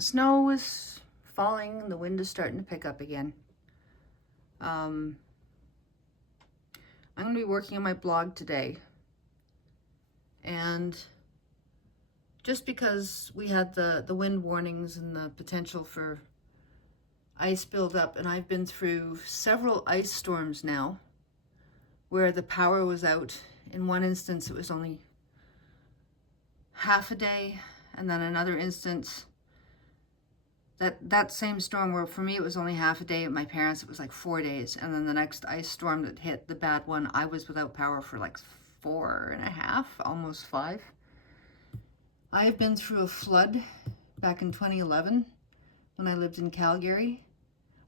Snow is falling and the wind is starting to pick up again. I'm going to be working on my blog today. And just because we had the wind warnings and the potential for ice buildup, and I've been through several ice storms now where the power was out. In one instance, it was only half a day, and then another instance, that same storm where for me it was only half a day, at my parents it was like 4 days, and then the next ice storm that hit, the bad one, I was without power for like 4.5, almost 5. I've been through a flood back in 2011 when I lived in Calgary.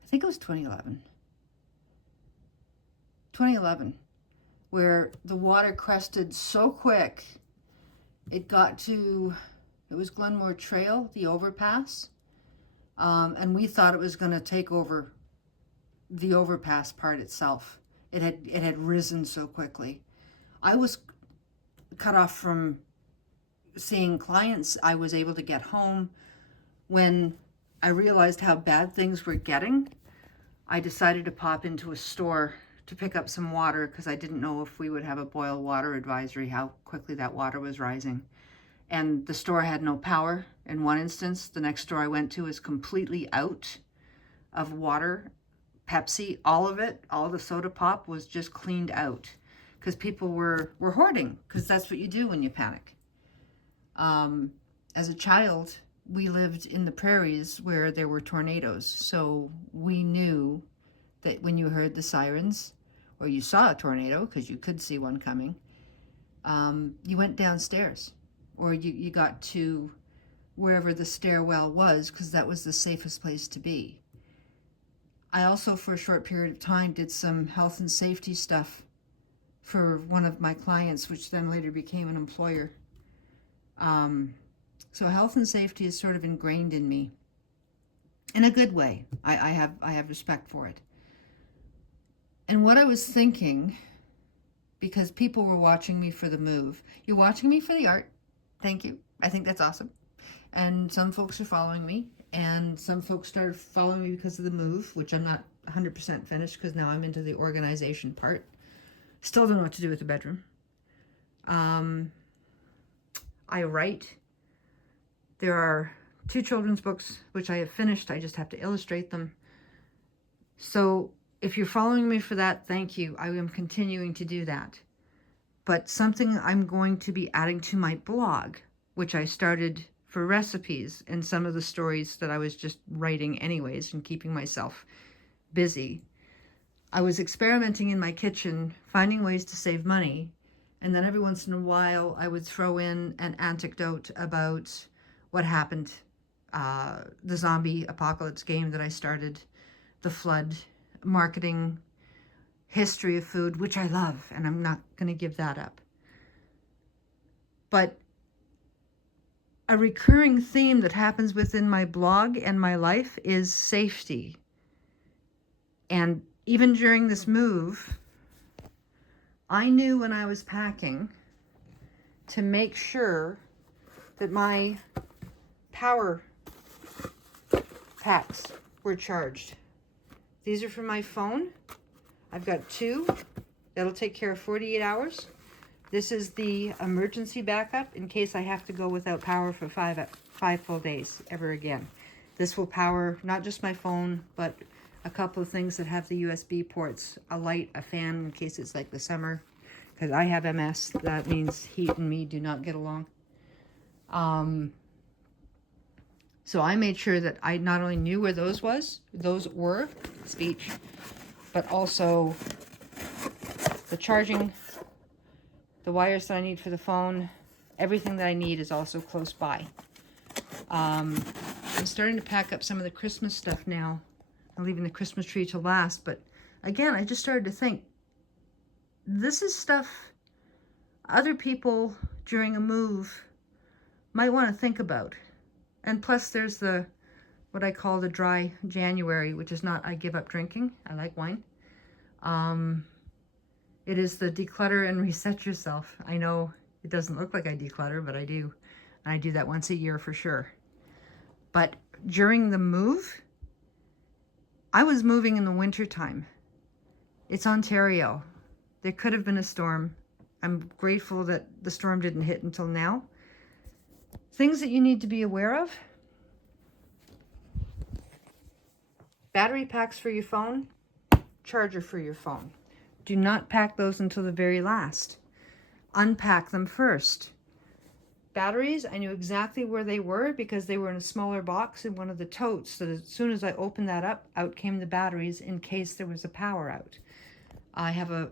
I think it was 2011, where the water crested so quick it was Glenmore Trail, the overpass. And we thought it was going to take over the overpass part itself. It had risen so quickly. I was cut off from seeing clients. I was able to get home. When I realized how bad things were getting, I decided to pop into a store to pick up some water because I didn't know if we would have a boil water advisory, how quickly that water was rising. And the store had no power in one instance. The next store I went to is completely out of water. Pepsi, all of it, all the soda pop was just cleaned out because people were hoarding, because that's what you do when you panic. As a child, we lived in the prairies where there were tornadoes. So we knew that when you heard the sirens or you saw a tornado, because you could see one coming, you went downstairs. Or you got to wherever the stairwell was, because that was the safest place to be. I also, for a short period of time, did some health and safety stuff for one of my clients, which then later became an employer. So health and safety is sort of ingrained in me, in a good way. I have respect for it. And what I was thinking, because people were watching me for the move, you're watching me for the art. Thank you. I think that's awesome. And some folks are following me, and some folks started following me because of the move, which I'm not 100% finished because now I'm into the organization part. Still don't know what to do with the bedroom. I write. There are 2 children's books which I have finished. I just have to illustrate them. So if you're following me for that, thank you. I am continuing to do that. But something I'm going to be adding to my blog, which I started for recipes and some of the stories that I was just writing anyways and keeping myself busy. I was experimenting in my kitchen, finding ways to save money, and then every once in a while I would throw in an anecdote about what happened, the zombie apocalypse game that I started, the flood, marketing, history of food, which I love, and I'm not going to give that up. But a recurring theme that happens within my blog and my life is safety. And even during this move, I knew when I was packing to make sure that my power packs were charged. These are for my phone. I've got 2. That'll take care of 48 hours. This is the emergency backup in case I have to go without power for 5 full days ever again. This will power not just my phone, but a couple of things that have the USB ports, a light, a fan in case it's like the summer, because I have MS. That means heat and me do not get along. So I made sure that I not only knew where those were, speech, but also the charging, the wires that I need for the phone, everything that I need is also close by. I'm starting to pack up some of the Christmas stuff now. I'm leaving the Christmas tree to last, but again, I just started to think, this is stuff other people during a move might want to think about. And plus there's what I call the dry January, which is not I give up drinking. I like wine. It is the declutter and reset yourself. I know it doesn't look like I declutter, but I do. And I do that once a year for sure. But during the move, I was moving in the winter time. It's Ontario. There could have been a storm. I'm grateful that the storm didn't hit until now. Things that you need to be aware of. Battery packs for your phone, charger for your phone. Do not pack those until the very last. Unpack them first. Batteries, I knew exactly where they were because they were in a smaller box in one of the totes. So as soon as I opened that up, out came the batteries in case there was a power out. I have a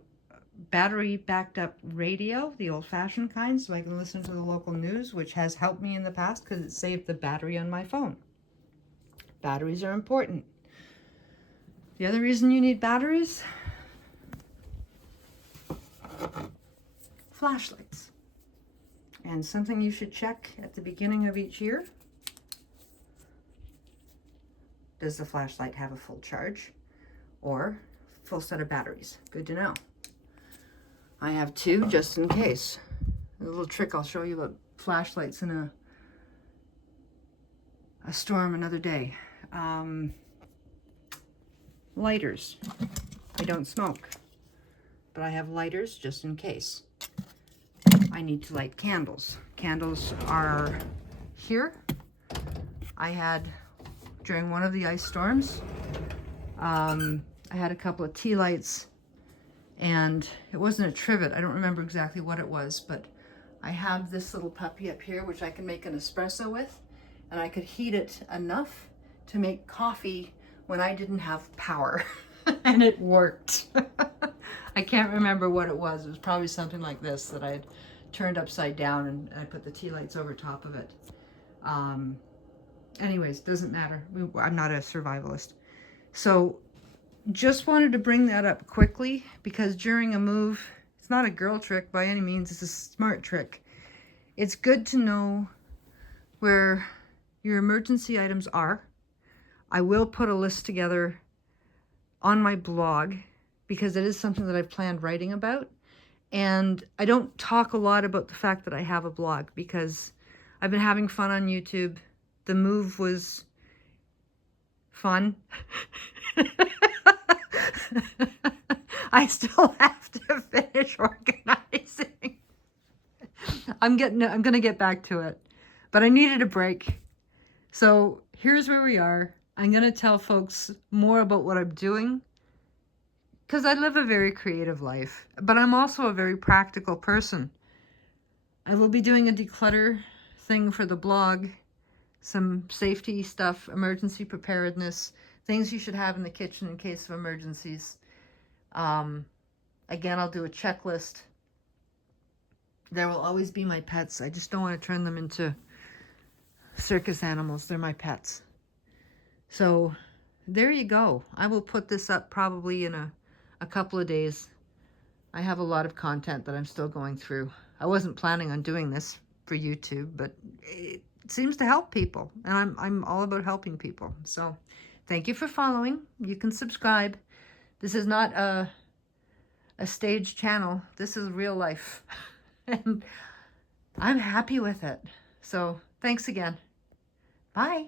battery backed up radio, the old-fashioned kind, so I can listen to the local news, which has helped me in the past because it saved the battery on my phone. Batteries are important. The other reason you need batteries, flashlights. And something you should check at the beginning of each year. Does the flashlight have a full charge or full set of batteries? Good to know. I have two just in case. A little trick I'll show you about flashlights in a storm another day. Lighters. I don't smoke, but I have lighters just in case. I need to light candles. Candles are here. I had, during one of the ice storms, I had a couple of tea lights, and it wasn't a trivet. I don't remember exactly what it was, but I have this little puppy up here, which I can make an espresso with, and I could heat it enough to make coffee when I didn't have power, and it worked. I can't remember what it was. It was probably something like this that I had turned upside down, and I put the tea lights over top of it. Anyways, doesn't matter. I'm not a survivalist. So just wanted to bring that up quickly because during a move, it's not a girl trick by any means, it's a smart trick. It's good to know where your emergency items are. I will put a list together on my blog because it is something that I've planned writing about. And I don't talk a lot about the fact that I have a blog because I've been having fun on YouTube. The move was fun. I still have to finish organizing. I'm gonna get back to it, but I needed a break. So here's where we are. I'm gonna tell folks more about what I'm doing because I live a very creative life, but I'm also a very practical person. I will be doing a declutter thing for the blog, some safety stuff, emergency preparedness, things you should have in the kitchen in case of emergencies. Again, I'll do a checklist. There will always be my pets. I just don't want to turn them into circus animals. They're my pets. So there you go. I will put this up probably in a couple of days. I have a lot of content that I'm still going through. I wasn't planning on doing this for YouTube, but it seems to help people, and I'm all about helping people. So thank you for following. You can subscribe. This is not a stage channel. This is real life. And I'm happy with it. So thanks again. Bye.